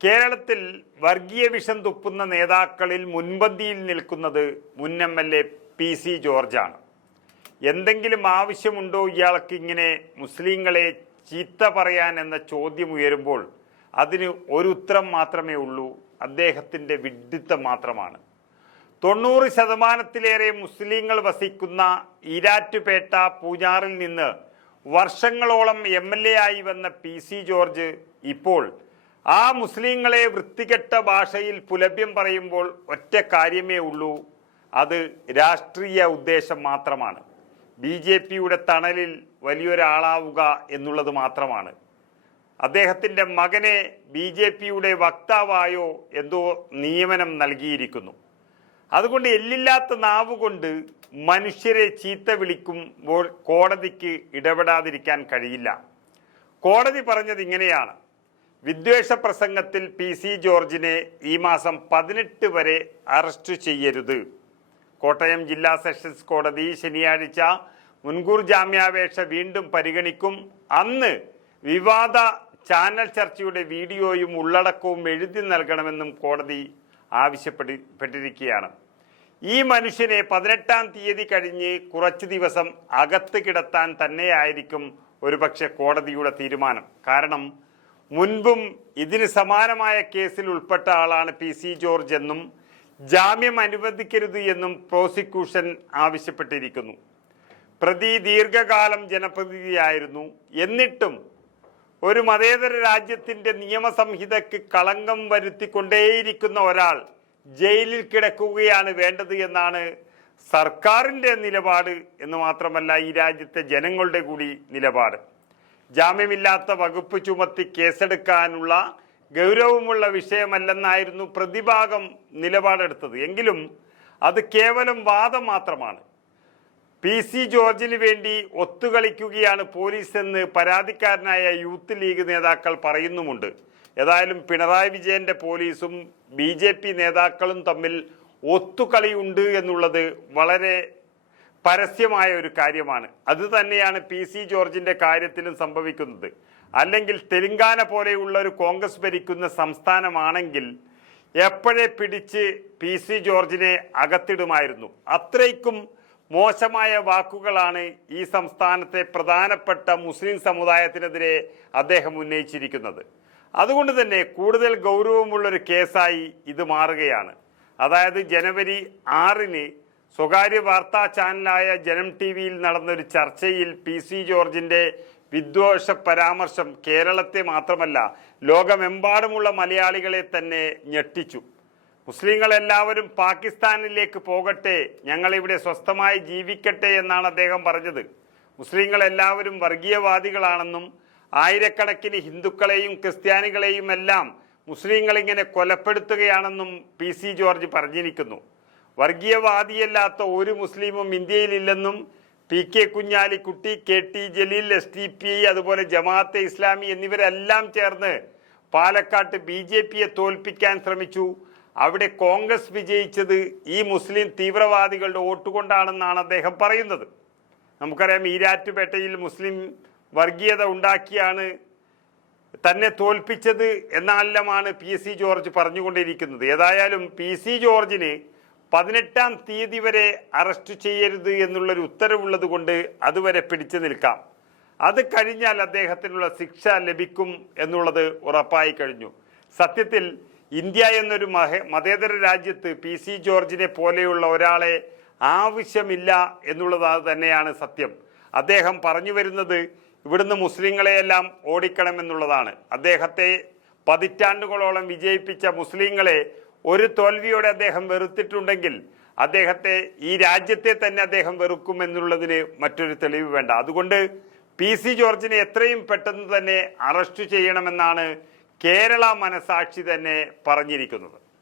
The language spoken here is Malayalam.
കേരളത്തിൽ വർഗീയ വിഷം തുപ്പുന്ന നേതാക്കളിൽ മുൻപന്തിയിൽ നിൽക്കുന്നത് മുൻ M L A P C ജോർജാണ്. എന്തെങ്കിലും ആവശ്യമുണ്ടോ ഇയാൾക്ക് ഇങ്ങനെ മുസ്ലിങ്ങളെ ചീത്ത പറയാൻ എന്ന ചോദ്യം ഉയരുമ്പോൾ അതിന് ഒരു ഉത്തരം മാത്രമേ ഉള്ളൂ അദ്ദേഹത്തിന്റെ വിഡ്ഢിത്തം മാത്രമാണ്. തൊണ്ണൂറ് ശതമാനത്തിലേറെ മുസ്ലിങ്ങൾ വസിക്കുന്ന ഈരാറ്റുപേട്ട പൂഞ്ഞാറിൽ നിന്ന് വർഷങ്ങളോളം എം എൽ എ ആയി വന്ന പി സി ജോർജ് ഇപ്പോൾ ആ മുസ്ലിങ്ങളെ വൃത്തികെട്ട ഭാഷയിൽ പുലഭ്യം പറയുമ്പോൾ ഒറ്റ കാര്യമേ ഉള്ളൂ. അത് രാഷ്ട്രീയ ഉദ്ദേശം മാത്രമാണ്. ബി ജെ പിയുടെ തണലിൽ വലിയൊരാളാവുക എന്നുള്ളത് മാത്രമാണ്. അദ്ദേഹത്തിന്റെ മകനെ ബി ജെ പിയുടെ വക്താവായോ എന്തോ നിയമനം നൽകിയിരിക്കുന്നു. അതുകൊണ്ട് എല്ലില്ലാത്ത നാവ് കൊണ്ട് മനുഷ്യരെ ചീത്ത വിളിക്കുമ്പോൾ കോടതിക്ക് ഇടപെടാതിരിക്കാൻ കഴിയില്ല. കോടതി പറഞ്ഞത് ഇങ്ങനെയാണ്. വിദ്വേഷ പ്രസംഗത്തിൽ പി സി ജോർജിനെ ഈ മാസം പതിനെട്ട് വരെ അറസ്റ്റ് ചെയ്യരുത്. കോട്ടയം ജില്ലാ സെഷൻസ് കോടതി ശനിയാഴ്ച മുൻകൂർ ജാമ്യാപേക്ഷ വീണ്ടും പരിഗണിക്കും. അന്ന് വിവാദ ചാനൽ ചർച്ചയുടെ വീഡിയോയും ഉള്ളടക്കവും എഴുതി നൽകണമെന്നും കോടതി ആവശ്യപ്പെട്ടിരിക്കുകയാണ്. ഈ മനുഷ്യനെ പതിനെട്ടാം തീയതി കഴിഞ്ഞ് കുറച്ച് ദിവസം അകത്ത് കിടത്താൻ തന്നെയായിരിക്കും ഒരുപക്ഷെ കോടതിയുടെ തീരുമാനം. കാരണം മുൻപും ഇതിന് സമാനമായ കേസിൽ ഉൾപ്പെട്ട ആളാണ് പി സി ജോർജ് എന്നും ജാമ്യം അനുവദിക്കരുത് എന്നും പ്രോസിക്യൂഷൻ ആവശ്യപ്പെട്ടിരിക്കുന്നു. പ്രതി ദീർഘകാലം ജനപ്രതിനിധിയായിരുന്നു. എന്നിട്ടും ഒരു മതേതര രാജ്യത്തിന്റെ നിയമസംഹിതയ്ക്ക് കളങ്കം വരുത്തിക്കൊണ്ടേയിരിക്കുന്ന ഒരാൾ ജയിലിൽ കിടക്കുകയാണ് വേണ്ടത് എന്നാണ് സർക്കാരിന്റെ നിലപാട് എന്ന് മാത്രമല്ല ഈ രാജ്യത്തെ ജനങ്ങളുടെ കൂടി നിലപാട്. ജാമ്യമില്ലാത്ത വകുപ്പ് ചുമത്തി കേസെടുക്കാനുള്ള ഗൗരവമുള്ള വിഷയമല്ലെന്നായിരുന്നു പ്രതിഭാഗം നിലപാടെടുത്തത്. എങ്കിലും അത് കേവലം വാദം മാത്രമാണ്. പി സി ജോർജിന് വേണ്ടി ഒത്തുകളിക്കുകയാണ് പോലീസ് എന്ന് പരാതിക്കാരനായ യൂത്ത് ലീഗ് നേതാക്കൾ പറയുന്നുമുണ്ട്. ഏതായാലും പിണറായി വിജയന്റെ പോലീസും ബി നേതാക്കളും തമ്മിൽ ഒത്തുകളിയുണ്ട് എന്നുള്ളത് വളരെ പരസ്യമായ ഒരു കാര്യമാണ്. അത് തന്നെയാണ് പി സി ജോർജിന്റെ കാര്യത്തിലും സംഭവിക്കുന്നത്. അല്ലെങ്കിൽ തെലങ്കാന പോലെയുള്ള ഒരു കോൺഗ്രസ് ഭരിക്കുന്ന സംസ്ഥാനമാണെങ്കിൽ എപ്പോഴേ പിടിച്ച് പി സി ജോർജിനെ അകത്തിടുമായിരുന്നു. അത്രയ്ക്കും മോശമായ വാക്കുകളാണ് ഈ സംസ്ഥാനത്തെ പ്രധാനപ്പെട്ട മുസ്ലിം സമുദായത്തിനെതിരെ അദ്ദേഹം ഉന്നയിച്ചിരിക്കുന്നത്. അതുകൊണ്ട് തന്നെ കൂടുതൽ ഗൗരവമുള്ളൊരു കേസായി ഇത് മാറുകയാണ്. അതായത് ജനുവരി ആറിന് സ്വകാര്യ വാർത്താ ചാനലായ ജനം ടി വിയിൽ നടന്നൊരു ചർച്ചയിൽ പി സി ജോർജിന്റെ വിദ്വേഷ പരാമർശം കേരളത്തെ മാത്രമല്ല ലോകമെമ്പാടുമുള്ള മലയാളികളെ തന്നെ ഞെട്ടിച്ചു. മുസ്ലിങ്ങൾ എല്ലാവരും പാകിസ്ഥാനിലേക്ക് പോകട്ടെ ഞങ്ങളിവിടെ സ്വസ്ഥമായി ജീവിക്കട്ടെ എന്നാണ് അദ്ദേഹം പറഞ്ഞത്. മുസ്ലിങ്ങൾ എല്ലാവരും വർഗീയവാദികളാണെന്നും ആയിരക്കണക്കിന് ഹിന്ദുക്കളെയും ക്രിസ്ത്യാനികളെയും എല്ലാം മുസ്ലിങ്ങൾ ഇങ്ങനെ കൊലപ്പെടുത്തുകയാണെന്നും പി സി ജോർജ് പറഞ്ഞിരിക്കുന്നു. വർഗീയവാദിയല്ലാത്ത ഒരു മുസ്ലിമും ഇന്ത്യയിലില്ലെന്നും P K Kunhalikutty K T Jaleel S T P അതുപോലെ ജമാഅത്തെ ഇസ്ലാമി എന്നിവരെല്ലാം ചേർന്ന് പാലക്കാട്ട് ബി ജെ പിയെ തോൽപ്പിക്കാൻ ശ്രമിച്ചു. അവിടെ കോൺഗ്രസ് വിജയിച്ചത് ഈ മുസ്ലിം തീവ്രവാദികളുടെ വോട്ട് വോട്ടുകൊണ്ടാണെന്നാണ് അദ്ദേഹം പറയുന്നത്. നമുക്കറിയാം ഈരാറ്റുപേട്ടയിൽ മുസ്ലിം വർഗീയത ഉണ്ടാക്കിയാണ് തന്നെ തോൽപ്പിച്ചത് എന്നെല്ലാമാണ് പി സി ജോർജ് പറഞ്ഞുകൊണ്ടിരിക്കുന്നത്. ഏതായാലും പി സി ജോർജിന് പതിനെട്ടാം തീയതി വരെ അറസ്റ്റ് ചെയ്യരുത് എന്നുള്ളൊരു ഉത്തരവുള്ളത് കൊണ്ട് അതുവരെ പിടിച്ചു നിൽക്കാം. അത് കഴിഞ്ഞാൽ അദ്ദേഹത്തിനുള്ള ശിക്ഷ ലഭിക്കും എന്നുള്ളത് ഉറപ്പായി കഴിഞ്ഞു. സത്യത്തിൽ ഇന്ത്യ എന്നൊരു മഹ മതേതര രാജ്യത്ത് പി സി ജോർജിനെ പോലെയുള്ള ഒരാളെ ആവശ്യമില്ല എന്നുള്ളത് തന്നെയാണ് സത്യം. അദ്ദേഹം പറഞ്ഞു വരുന്നത് ഇവിടുന്ന് മുസ്ലിങ്ങളെയെല്ലാം ഓടിക്കണമെന്നുള്ളതാണ്. അദ്ദേഹത്തെ പതിറ്റാണ്ടുകളോളം വിജയിപ്പിച്ച മുസ്ലിങ്ങളെ ഒരു തോൽവിയോടെ അദ്ദേഹം വെറുത്തിട്ടുണ്ടെങ്കിൽ അദ്ദേഹത്തെ ഈ രാജ്യത്തെ തന്നെ അദ്ദേഹം വെറുക്കും എന്നുള്ളതിന് മറ്റൊരു തെളിവ് വേണ്ട. അതുകൊണ്ട് പി സി ജോർജിനെ എത്രയും പെട്ടെന്ന് തന്നെ അറസ്റ്റ് ചെയ്യണമെന്നാണ് കേരള മനസാക്ഷി തന്നെ പറഞ്ഞിരിക്കുന്നത്.